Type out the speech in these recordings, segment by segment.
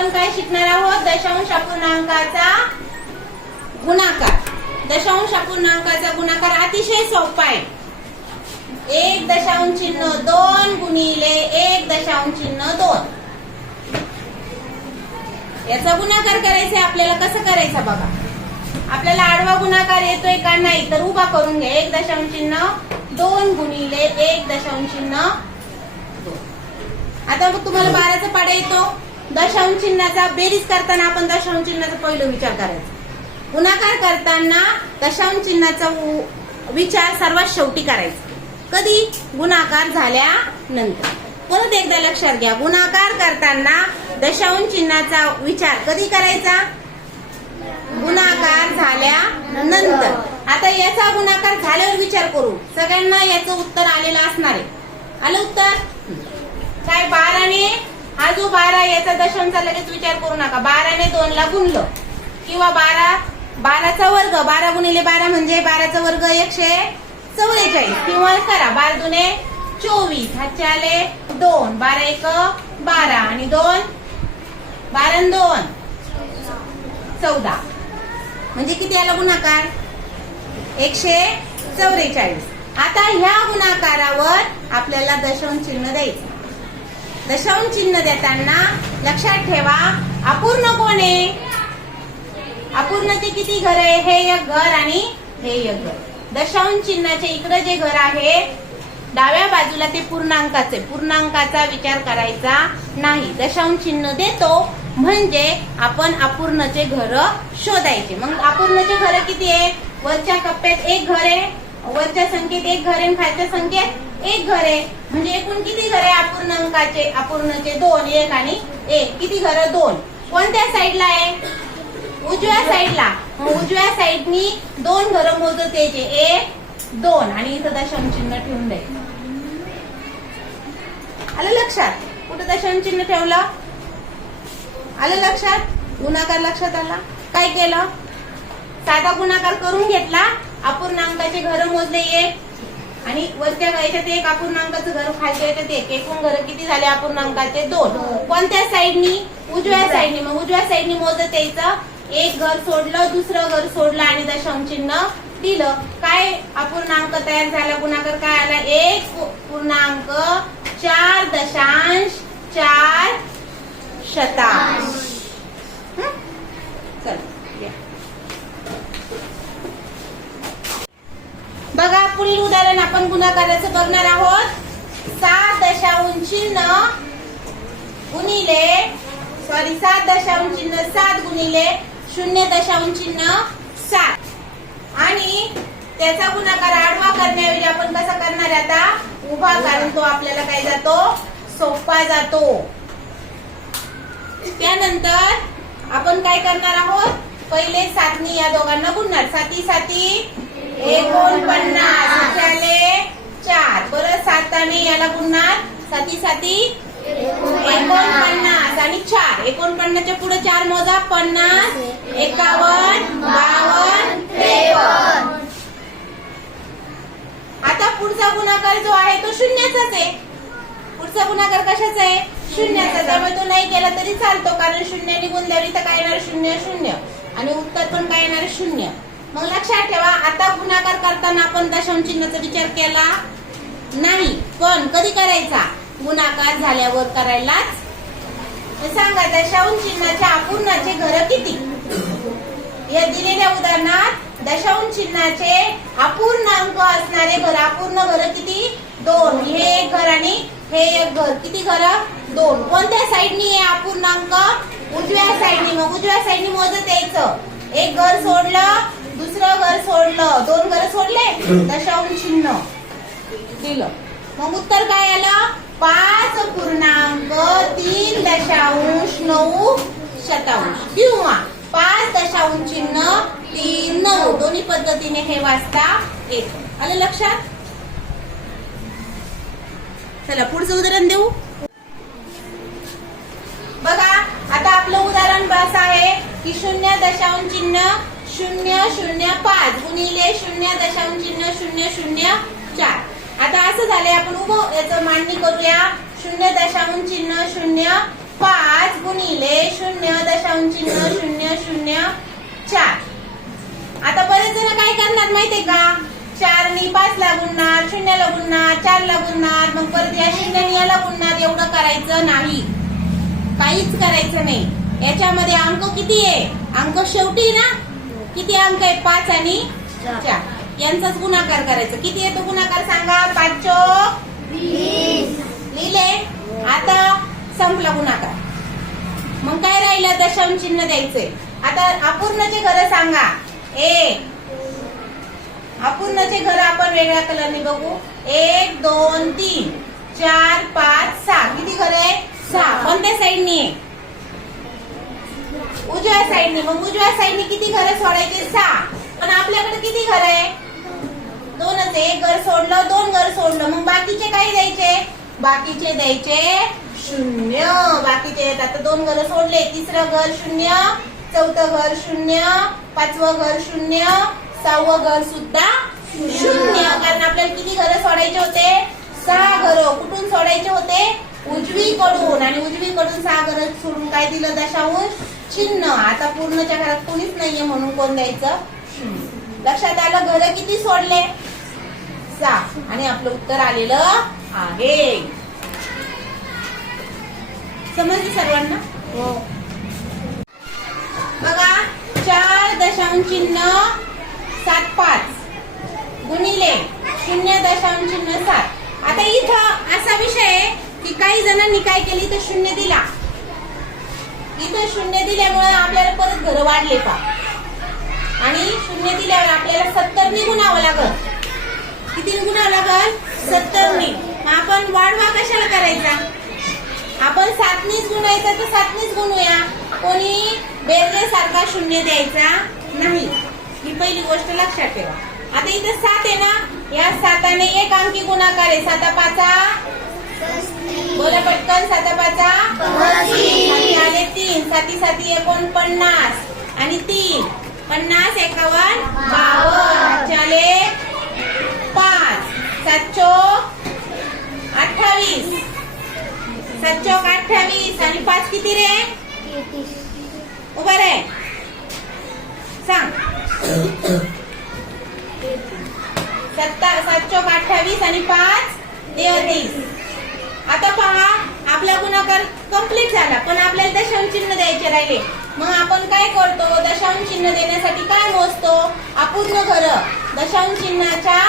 आपण काय शिकणार आहोत? दशांश अपूर्णांकाचा गुणाकार. दशांश अपूर्णांकाचा गुणाकार अतिशय सोपा आहे. एक दशांश चिन्ह दोन गुणिले एक दशांश चिन्ह दोन. याचा गुणाकार करायचा आपल्याला कसं करायचं बघा? आपल्याला आडवा गुणाकार येतोय का नाही तर उभा करून घ्या. एक दशांश चिन्ह दोन गुणिले एक दशांश चिन्ह दोन. आता मग तुम्हाला बाराचा पाडा येतो. दशांश चिन्हाचा बेरीज करताना आपण दशांश चिन्हाचा पहिलं विचार करायचा. गुणाकार करताना दशांश चिन्हाचा विचार सर्वात शेवटी करायचा. कधी? गुणाकार झाल्यानंतर. परत एकदा लक्षात घ्या गुणाकार करताना दशांश चिन्हाचा विचार कधी करायचा? गुणाकार झाल्यानंतर. आता याचा गुणाकार झाल्यावर विचार करू. सगळ्यांना याचं उत्तर आलेलं असणार आहे. आलं उत्तर? काय? बाराने हा जो बारा याचा दशांचा लगेच विचार करू नका. बाराने दोन ला गुणलं. किंवा बारा बाराचा वर्ग बारा गुणिले बारा म्हणजे बाराचा वर्ग एकशे चौवेचाळीस किंवा करा बारा दुने चोवीस. हातचे आले दोन. बारा एक बारा. आणि दोन? बारा दोन? चौदा. म्हणजे किती आला गुणाकार? एकशे चौवेचाळीस आता ह्या गुणाकारावर आपल्याला दशांश चिन्ह द्यायचं. दशांश चिन्ह देताना लक्षात ठेवा अपूर्ण कोण आहे? अपूर्णचे किती घर आहे? हे एक घर आणि हे एक घर. दशांश चिन्हाचे इकडे जे घर आहे डाव्या बाजूला ते पूर्णांकाचे. पूर्णांकाचा विचार करायचा नाही. दशांश चिन्ह देतो म्हणजे आपण अपूर्णचे घर शोधायचे. मग अपूर्णचे घर किती आहे? वरच्या कप्प्यात एक घर आहे. वरच्या संख्येत एक घर आहे आणि खालच्या संख्येत एक घर. आहे म्हणजे एकूण किती घर आहे अपूर्णांकाचे अपूर्णचे? दोन एक आणि एक. किती घर? दोन. कोणत्या साईडला आहे? उजव्या साईडला. उजव्या साईडनी दोन घर मोजत यायचे एक दोन. आणि इथं दशमचिन्ह चिन्ह ठेवून द्यायचं आलं लक्षात? कुठं दशमचिन्ह चिन्ह ठेवलं? आलं लक्षात? गुणाकार लक्षात आला? काय केलं? साधा गुणाकार करून घेतला. अपूर्णांकाचे घर मोजले एक. आणि वरच्या याच्यात एक अपूर्णांकाचं घर खालच्या याच्यात एक. एकूण घर किती झाले अपूर्णांकाचे? दोन. कोणत्या साईडनी? उजव्या. साईडनी. मग उजव्या साईडनी मोजत यायचं. एक घर सोडलं दुसरं घर सोडलं आणि दशांश चिन्ह दिलं. काय अपूर्णांक तयार झाला? गुणाकार काय आला? एक पूर्णांक चार दशांश चार शतांश. हं? चल या. बघा पुढील उदाहरण आपण गुणाकाराचं बघणार आहोत. सात दशांश चिन्ह गुणिले सॉरी सात दशांश चिन्ह सात गुणिले शून्य दशांश चिन्ह सात. आणि त्याचा गुणाकार आडवा करण्याऐवजी आपण कसा करणार आता? उभा कारण तो आपल्याला काय जातो? सोपा जातो. त्यानंतर आपण काय करणार आहोत? पहिले सातनी या दोघांना गुणणार. साती साती. एकोणपन्नास इथे चार. बरं साताने याला गुणणार साती साती. एकोणपन्नास आणि चार. एकोणपन्नासच्या पुढे चार मोजा. पन्नास एकावन्न बावन्न त्रेपन्न. आता पुढचा गुणाकार जो आहे तो शून्याचाच आहे. पुढचा गुणाकार कशाचा आहे? शून्याचा. त्यामुळे तो नाही केला तरी चालतो कारण शून्य निघून द्यावी तर काय येणार? शून्य शून्य. आणि उत्तर पण काय येणार? शून्य. मग लक्षात ठेवा आता गुणाकार करताना आपण दशांश चिन्हाचा विचार केला नाही पण कधी करायचा? गुणाकार झाल्यावर करायलाच. सांगा दशांश चिन्हाच्या अपूर्णाचे घर किती? या दिलेल्या उदाहरणात दशांश चिन्हाचे अपूर्ण अंक असणारे घर अपूर्ण घर किती? दोन. हे एक घर आणि हे एक घर. किती घर? दोन. कोणत्या साईडनी हे अपूर्ण अंक? उजव्या साईडनी. मग उजव्या साईडनी मोजत यायचं. एक घर सोडलं दुसरं घर सोडलं. दोन घर सोडले दशांश चिन्ह. दिलं. मग उत्तर काय आलं? पाच पूर्णांक तीन दशांश नऊ शतांश. किंवा पाच दशांश चिन्ह तीन नऊ. दोन्ही पद्धतीने हे वाचता येत. आलं लक्षात? चला पुढचं उदाहरण देऊ. बघा आता आपलं उदाहरण बस आहे की शून्य दशांश चिन्ह शून्य शून्य पाच गुणिले शून्य दशांश चिन्ह शून्य शून्य चार. आता असं झालंय आपण उभं याचं मांडणी करूया. शून्य दशांश चिन्ह शून्य पाच गुणिले शून्य दशांश चिन्ह शून्य शून्य चार. आता बरेच जण काय करणार माहितीये का? चार नि पाच ला गुणणार शून्याला गुणणार चार ला गुणणार मग परत या शून्य याला गुणणार एवढं करायचं नाही. काहीच करायचं नाही. याच्यामध्ये अंक किती आहे? अंक शेवटी ना किती अंक आहे पाच आणि चार. यांचाच गुणाकार करायचं. किती येतो गुणाकार सांगा? पाच चोक लिहिले? आता संपला गुणाकार. मग काय राहिलं? दशांश चिन्ह द्यायचंय आता अपूर्णचे घर सांगा. ए. अपूर्णचे घर आपण वेगळ्या कलरने बघू. एक दोन तीन. चार पाच सहा. किती घर आहे सहा. कोणत्या साईडनी आहे? उजव्या साईडनी. मग उजव्या साईडनी किती घर सोडायचे सहा. पण आपल्याकडे किती घर आहे? दोनच एक घर सोडलं दोन घर सोडलं. मग बाकीचे काय द्यायचे? बाकीचे द्यायचे शून्य. बाकीचे येतात आता दोन घर सोडले. तिसरं घर शून्य चौथं घर शून्य पाचवं घर शून्य सहावं घर सुद्धा शून्य. कारण आपल्याला किती घर सोडायचे होते? सहा घर. कुठून सोडायचे होते? उजवीकडून. आणि उजवीकडून सहा घर सोडून काय दिलं? दशांश चिन्ह. आता पूर्णच्या घरात कोणीच नाहीये म्हणून कोण द्यायचं? लक्षात आलं घर किती सोडले? सहा. आणि आपलं उत्तर आलेलं आहे. समजले सर्वांना? हो. बघा चार दशांश चिन्ह सात पाच. गुणिले शून्य दशांश चिन्ह सात. आता इथं असा विषय आहे की काही जणांनी काय केली तर शून्य दिला. इथं शून्य दिल्यामुळे आपल्याला परत घर वाढले का? आणि शून्य दिल्यावर आपल्याला सत्तर गुणावं लागल. किती गुणावं लागल? सत्तर मग आपण वाढवा कशाला करायचा? आपण सातनीच गुणायचा तर सातनीच गुणूया. कोणी बेरजे सारखा शून्य द्यायचा नाही. ही पहिली गोष्ट लक्षात ठेवा. आता इथे सात आहे ना? या साताने एक अंकी गुणाकार आहे. साता पाचा बोला पटकन साता पाचा. आले तीन साती साती एकोणपन्नास. आणि तीन पन्नास एकावन्न बावन्न चाले पाच. सात चोक अठ्ठावीस. सात चौक अठ्ठावीस. आणि पाच किती रे? उभा रे. सांग. सत्ता सात चौक अठ्ठावीस आणि पाच तेहतीस. आता पहा आपला गुणाकार कंप्लीट झाला पण आपल्याला दशांश चिन्ह द्यायचे राहिले. मग आपण काय करतो? दशांश चिन्ह देण्यासाठी काय मोजतो? अपूर्ण घर. दशांश चिन्हाच्या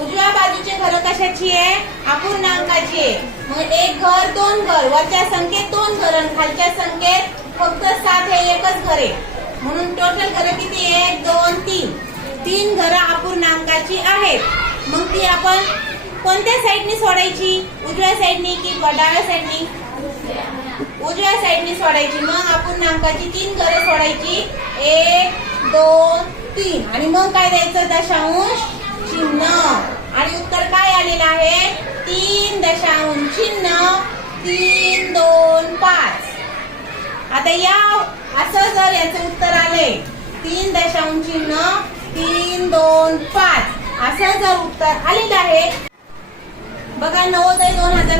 उजव्या बाजूचे घर कशाची आहे? अपूर्णांकाची आहे. मग एक घर दोन घर. वरच्या संख्येत दोन घर आणि खालच्या संख्येत फक्त सात हे एकच घर आहे. म्हणून टोटल घर किती एक दोन तीन. तीन घरं अपूर्णांकाची आहेत. मग ती आपण कोणत्या साईडनी सोडायची? उजव्या साईडनी की डाव्या साईडनी? उजव्या साईडनी सोडायची. मग आपण नामकाची तीन घरं सोडायची. एक दोन तीन. आणि मग काय द्यायचं? दशांश चिन्ह. आणि उत्तर काय आलेलं आहे? तीन दशांश चिन्ह. तीन दोन पाच. आता या असं जर याचं उत्तर आले तीन दशांश चिन्ह तीन दोन पाच. असं जर उत्तर आले आहे बघा नवोदय दोन हजार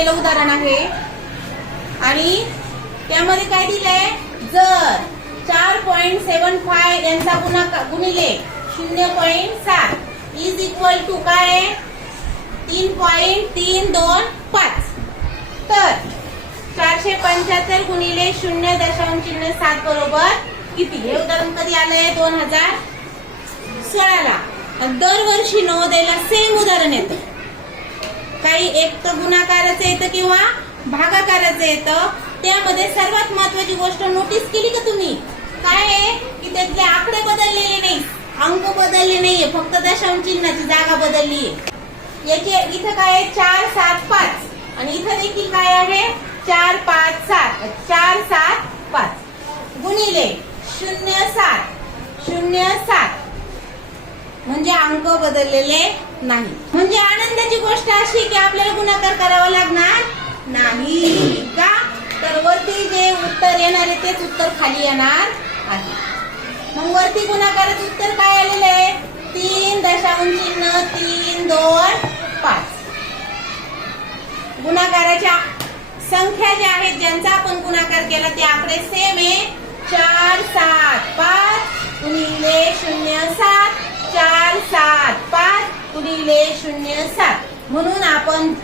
पहिलं उदाहरण आहे. आणि त्यामध्ये काय दिलंय? जर चार पॉईंट सेवन फाय यांचा गुणाकार गुणिले शून्य पॉईंट सात इज इक्वल टू काय? तीन पॉईंट तीन दोन पाच. तर चारशे पंच्याहत्तर गुणिले शून्य दशांश चिन्ह सात बरोबर किती? हे उदाहरण कधी आलंय? दोन हजार सोळाला. आणि दरवर्षी नवोदयला सेम उदाहरण येतं. काही एक तर गुणाकाराचं येतं किंवा भागाकाराचं येतं त्यामध्ये सर्वात महत्वाची गोष्ट नोटीस केली का तुम्ही? काय आहे? की त्यातले आकडे बदललेले नाही अंक बदलले नाहीये फक्त दशांश चिन्हाची जागा बदलली आहे. याचे इथं काय आहे? चार सात पाच. आणि इथं देखील काय आहे? चार पाच सात. चार सात पाच. गुणिले शून्य सात. शून्य सात. म्हणजे अंक बदललेले नाही. म्हणजे आनंदाची गोष्ट अशी की आपल्याला गुणाकार करावा लागणार नाही का? तर वरती जे उत्तर येणार आहे तेच उत्तर खाली येणार आहे. मग वरती गुणाकाराचं उत्तर काय आलेलं आहे? तीन दशांश चिन्ह तीन दोन पाच. गुणाकाराच्या संख्या ज्या आहेत ज्यांचा आपण गुणाकार केला ते आकडे सेम आहे. चार सात पाच. गुणिले शून्य सात. चार सात पाच. गुणिले शून्य सात. म्हणून आपण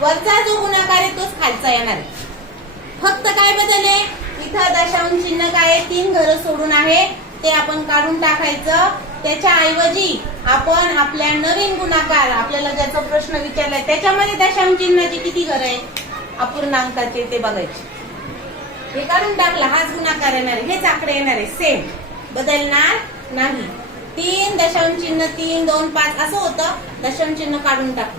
वरचा जो गुणाकार आहे तोच खालचा येणार आहे. फक्त काय बदलले? इथं दशांश चिन्ह काय तीन घरं सोडून आहे. ते आपण काढून टाकायचं. त्याच्या ऐवजी आपण आपल्या नवीन गुणाकार आपल्याला ज्याचा प्रश्न विचारलाय त्याच्यामध्ये दशांश चिन्हाची किती घर आहे? अपूर्णांकाचे ते बघायचे. हे काढून टाकला हाच गुणाकार येणार हेच आकडे येणार आहे. सेम. बदलणार नाही. तीन दशांश चिन्ह तीन दोन पाच असं होतं. दशांश चिन्ह काढून टाक.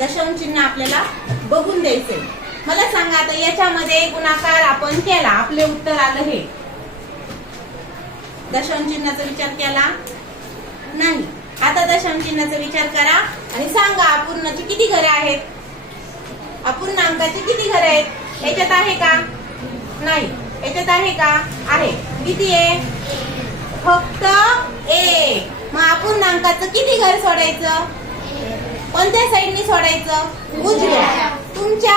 दशांश चिन्ह आपल्याला बघून द्यायचंय. मला सांगा आता याच्यामध्ये गुणाकार आपण केला. आपले उत्तर आलं हे. दशांश चिन्हाचा विचार केला? नाही. आता दशांश चिन्हाचा विचार करा आणि सांगा अपूर्णाची किती घरे आहेत? अपूर्णांकाची किती घरे आहेत? याच्यात आहे का? नाही. याच्यात आहे का? आहे. किती आहे? फक्त एक. मग अपूर्णांकाचं किती घर सोडायचं? कोणत्या साईडनी सोडायचं? उजव्या. तुमच्या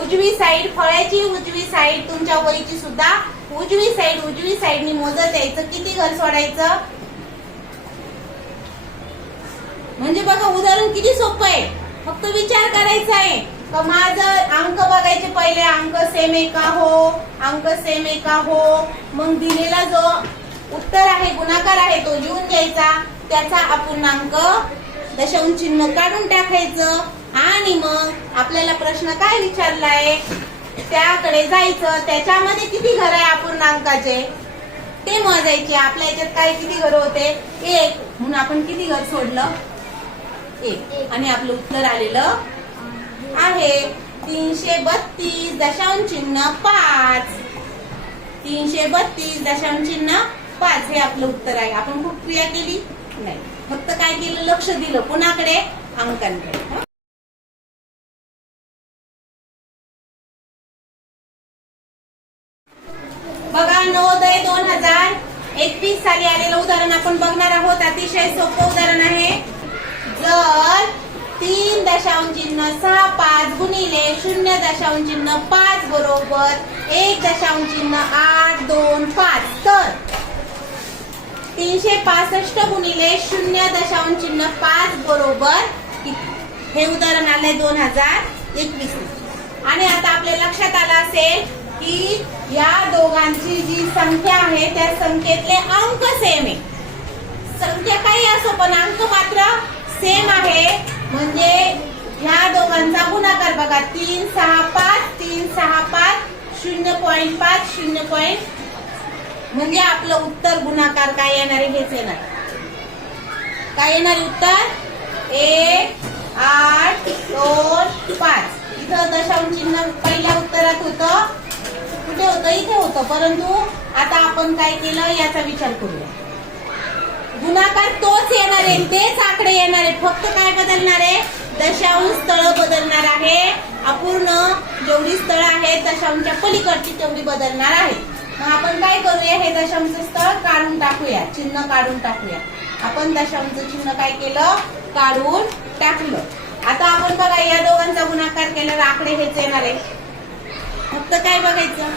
उजवी साईड फळ्याची उजवी साईड तुमच्या वरीची सुद्धा उजवी साईड उजवी साईडनी मोजत यायचं. किती घर सोडायचं? म्हणजे बघा उदाहरण किती सोपं आहे. फक्त विचार करायचा आहे. का माझं अंक बघायचे पहिले अंक सेम आहे का हो? अंक सेम आहे का हो? मग दिलेला जो उत्तर आहे गुणाकार आहे तो लिहून घ्यायचा. त्याचा अपूर्णांक दशांश चिन्ह काढून टाकायचं. आणि मग आपल्याला प्रश्न काय विचारलाय? त्याकडे जायचं. त्याच्यामध्ये किती घर आहे अपूर्णांकाचे? ते मोजायचे. आपल्या याच्यात काय किती घर होते? एक. म्हणून आपण किती घर सोडलं? एक. आणि आपलं उत्तर आलेलं आहे तीनशे बत्तीस दशांश चिन्ह पाच. तीनशे बत्तीस दशांश चिन्ह पाच हे आपलं उत्तर आहे. आपण खूप क्रिया केली? नाही. फक्त काय केलं? लक्ष दिलं. कोणाकडे? अंकांकडे. बघा नवोदय दोन हजार एकवीस साली आलेलं उदाहरण आपण बघणार आहोत. अतिशय सोपं उदाहरण आहे. जर तीन दशांश चिन्ह सहा पाच गुणिले शून्य दशांश चिन्ह पाच बरोबर एक दशांश चिन्ह आठ दोन पाच. तर तीनशे पासष्ट गुणिले शून्य दशांश चिन्ह पाच बरोबर हे उदाहरण आलंय दोन हजार एकवीस आणि आता आपल्या लक्षात आलं असेल की या दोघांची जी संख्या आहे त्या संख्येतले अंक सेम आहे. संख्या काही असो पण अंक मात्र सेम आहे. म्हणजे ह्या दोघांचा गुणाकार बघा. तीन सहा पाच तीन सहा पाच शून्य पॉईंट पाच शून्य पॉईंट म्हणजे आपलं उत्तर गुणाकार काय येणार आहे हेच येणार. काय येणार उत्तर? एक आठ दोन पाच. इथं दशांश चिन्ह पहिल्या उत्तरात होतं. कुठे होतं? इथे होतं. परंतु आता आपण काय केलं? याचा विचार करूया. गुणाकार तोच येणार आहे. तेच आकडे येणार आहे. फक्त काय बदलणार आहे? दशांश स्थळ बदलणार आहे. अपूर्ण जेवढी स्थळ आहेत दशांशच्या पलीकडची तेवढी बदलणार आहे. मग आपण काय करूया? हे दशांश स्थळ काढून टाकूया. चिन्ह काढून टाकूया. आपण दशांश चिन्ह काय केलं? काढून टाकलं. आता आपण बघा या दोघांचा गुणाकार केल्यावर आकडे हेच येणार आहे फक्त काय बघायचं?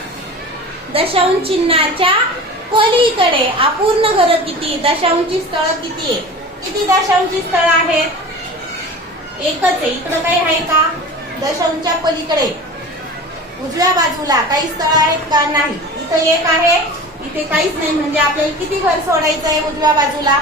दशांश चिन्हाच्या पलीकडे अपूर्ण घर किती? दशांची स्थळ किती आहे किती दशांची स्थळ आहेत? एकच आहे. इकडं काही आहे का? दशांच्या पलीकडे. उजव्या बाजूला काही स्थळ आहेत का? नाही. एक आहे. इथे काहीच नाही म्हणजे आपल्याला किती घर सोडायचं आहे उजव्या बाजूला?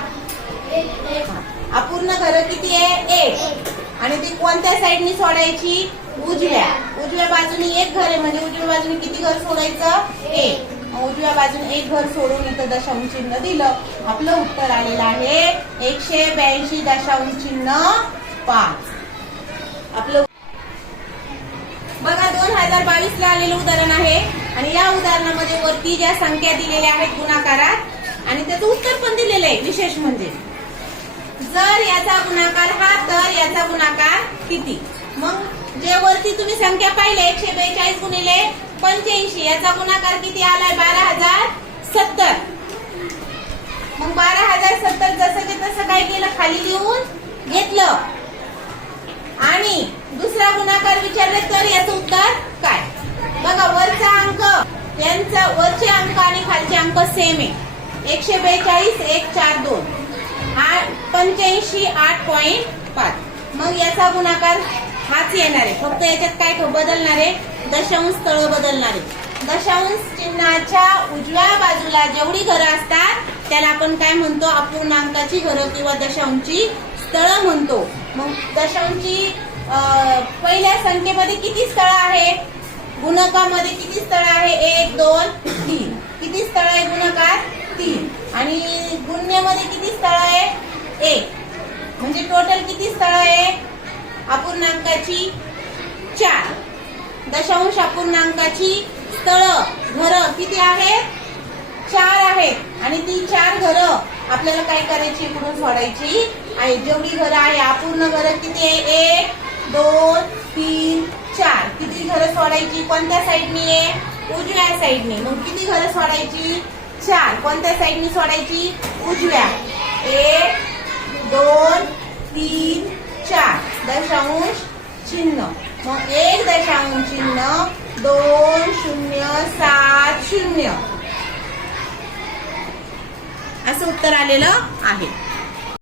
अपूर्ण घर किती आहे? एक. आणि ती कोणत्या साईडनी सोडायची? उजव्या. उजव्या बाजूने एक घर आहे म्हणजे उजव्या बाजूने किती घर सोडायचं? एक. उजव्या बाजूने एक घर सोडून इथं दशांश चिन्ह दिलं. आपलं उत्तर आलेलं आहे एकशे ब्याऐंशी दशांश चिन्ह पाच. आपलं दोन हजार बावीस ला आलेलं उदाहरण आहे. आणि या उदाहरणामध्ये वरती ज्या संख्या दिलेल्या आहेत गुणाकारात आणि त्याचं उत्तर पण दिलेलं आहे विशेष म्हणजे. जर याचा गुणाकार हा तर याचा गुणाकार किती? मग जे वरती तुम्ही संख्या पाहिले एकशे बेचाळीस गुणिले पंच्याऐंशी याचा गुणाकार किती आलाय? बारा हजार सत्तर. मग बारा हजार सत्तर जसं की तसं काय केलं? खाली लिहून घेतलं. आणि दुसरा गुणाकार विचारले तर याचं उत्तर काय? बघा वरचा अंक यांचा वरचे अंक आणि खालचे अंक सेम आहे. एकशे बेचाळीस एक चार दोन. आठ पंच्याऐंशी आठ पॉईंट पाच. मग याचा गुणाकार हाच येणार आहे. फक्त याच्यात काय बदलणार आहे? दशांश स्थळ बदलणार आहे. दशांश चिन्हाच्या उजव्या बाजूला जेवढी घरं असतात त्याला आपण काय म्हणतो? अपूर्णांकाची घरं किंवा दशांशी स्थळ म्हणतो. मग दशांची पहिल्या संख्येमध्ये किती स्थळ आहे? गुणकामध्ये किती स्थळ आहे? एक दोन तीन. किती स्थळ आहे गुणकार? तीन. आणि गुण्यमध्ये किती स्थळ आहे? एक. म्हणजे टोटल किती स्थळ आहे? अपूर्णांकाची चार. दशांश अपूर्णांकाची स्थळ घर किती आहेत चार आहेत आणि ती चार घरं आपल्याला काय करायची? इकडून सोडायची? आहे जेवढी घरं आहे अपूर्ण घरं किती आहे? एक. दोन तीन चार. किती घरं सोडायची? कोणत्या साईडनी आहे? उजव्या साईडने. मग किती घरं सोडायची? चार. कोणत्या साईडनी सोडायची? उजव्या. एक दोन तीन चार. दशांश चिन्ह. मग एक दशांश चिन्ह दोन शून्य सात शून्य. असं उत्तर आलेलं आहे.